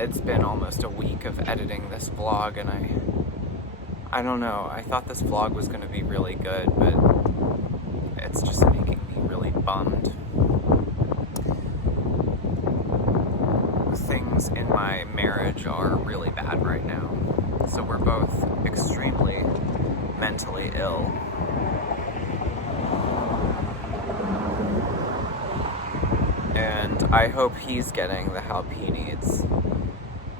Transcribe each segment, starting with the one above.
it's been almost a week of editing this vlog, and I don't know, I thought this vlog was going to be really good, but it's just making me really bummed. Things in my marriage are really bad right now, so we're both extremely mentally ill. And I hope he's getting the help he needs,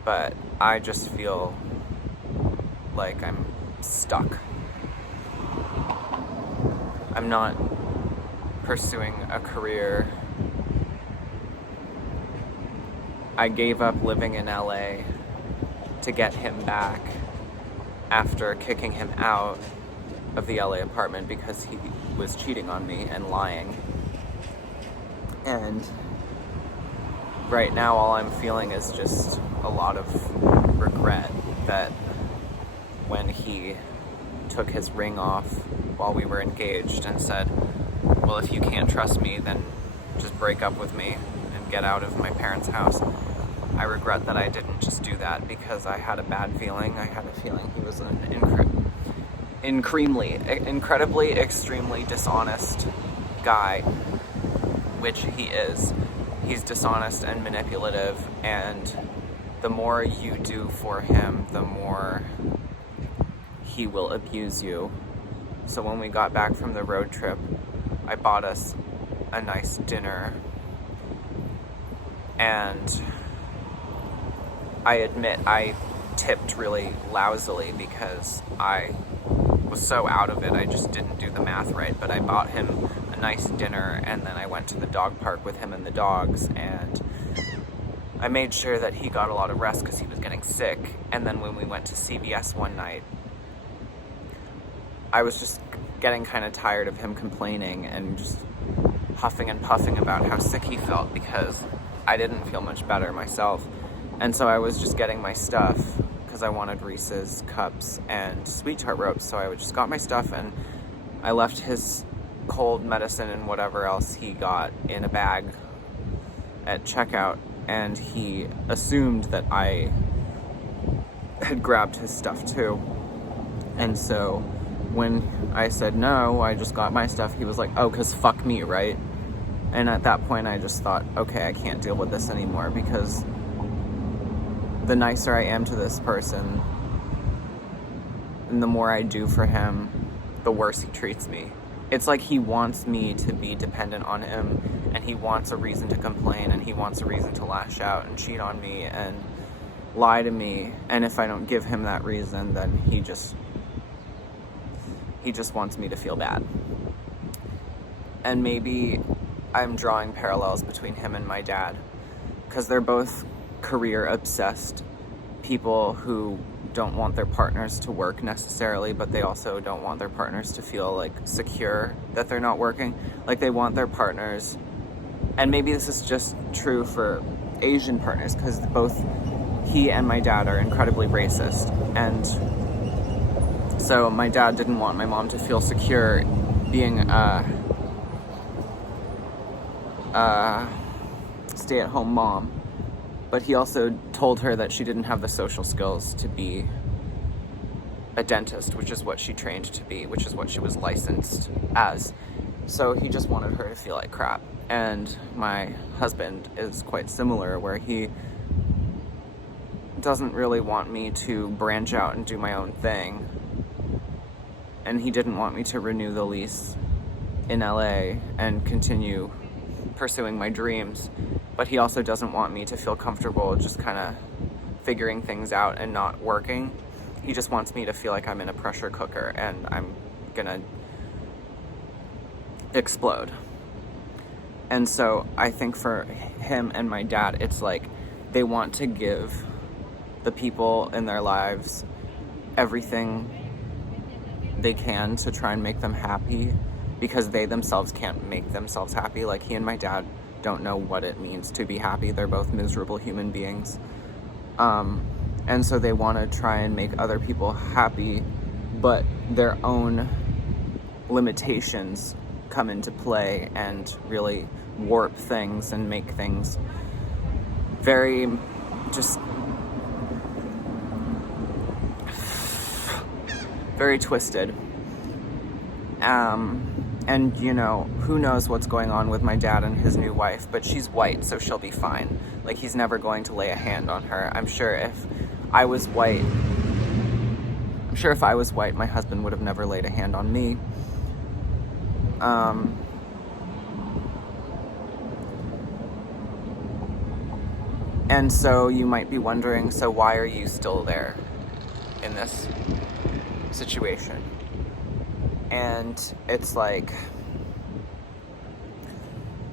but I just feel like I'm stuck. I'm not pursuing a career. I gave up living in LA to get him back after kicking him out of the LA apartment because he was cheating on me and lying. And right now all I'm feeling is just a lot of regret that when he took his ring off while we were engaged and said, well, if you can't trust me, then just break up with me and get out of my parents' house. I regret that I didn't just do that because I had a bad feeling. I had a feeling he was an incredibly, extremely dishonest guy, which he is. He's dishonest and manipulative, and the more you do for him, the more he will abuse you. So when we got back from the road trip, I bought us a nice dinner, and I admit I tipped really lousily because I was so out of it, I just didn't do the math right, but I bought him a nice dinner, and then I went to the dog park with him and the dogs, and I made sure that he got a lot of rest because he was getting sick. And then when we went to CVS one night, I was just getting kind of tired of him complaining and just huffing and puffing about how sick he felt because I didn't feel much better myself. And so I was just getting my stuff because I wanted Reese's cups and sweet tart ropes. So I just got my stuff, and I left his cold medicine and whatever else he got in a bag at checkout, and he assumed that I had grabbed his stuff too. And so when I said no, I just got my stuff, he was like, oh, 'cause fuck me, right? And at that point I just thought, okay, I can't deal with this anymore, because the nicer I am to this person and the more I do for him, the worse he treats me. It's like he wants me to be dependent on him, and he wants a reason to complain, and he wants a reason to lash out and cheat on me and lie to me. And if I don't give him that reason, then he just wants me to feel bad. And maybe I'm drawing parallels between him and my dad, because they're both career obsessed people who don't want their partners to work necessarily, but they also don't want their partners to feel like secure that they're not working. Like, they want their partners, and maybe this is just true for Asian partners, because both he and my dad are incredibly racist. And so my dad didn't want my mom to feel secure being a stay-at-home mom. But he also told her that she didn't have the social skills to be a dentist, which is what she trained to be, which is what she was licensed as. So he just wanted her to feel like crap. And my husband is quite similar, where he doesn't really want me to branch out and do my own thing. And he didn't want me to renew the lease in LA and continue pursuing my dreams. But he also doesn't want me to feel comfortable just kind of figuring things out and not working. He just wants me to feel like I'm in a pressure cooker and I'm gonna explode. And so I think for him and my dad, it's like they want to give the people in their lives everything they can to try and make them happy, because they themselves can't make themselves happy. Like, he and my dad don't know what it means to be happy. They're both miserable human beings. And so they want to try and make other people happy, but their own limitations come into play and really warp things and make things very just very twisted. And, you know, who knows what's going on with my dad and his new wife, but she's white, so she'll be fine. Like, he's never going to lay a hand on her. I'm sure if I was white, my husband would have never laid a hand on me. And so you might be wondering, so why are you still there in this situation? And it's like,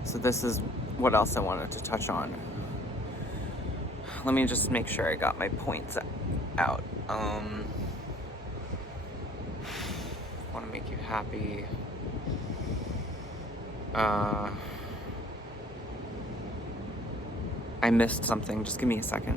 so this is what else I wanted to touch on. Let me just make sure I got my points out. Want to make you happy. I missed something. Just give me a second.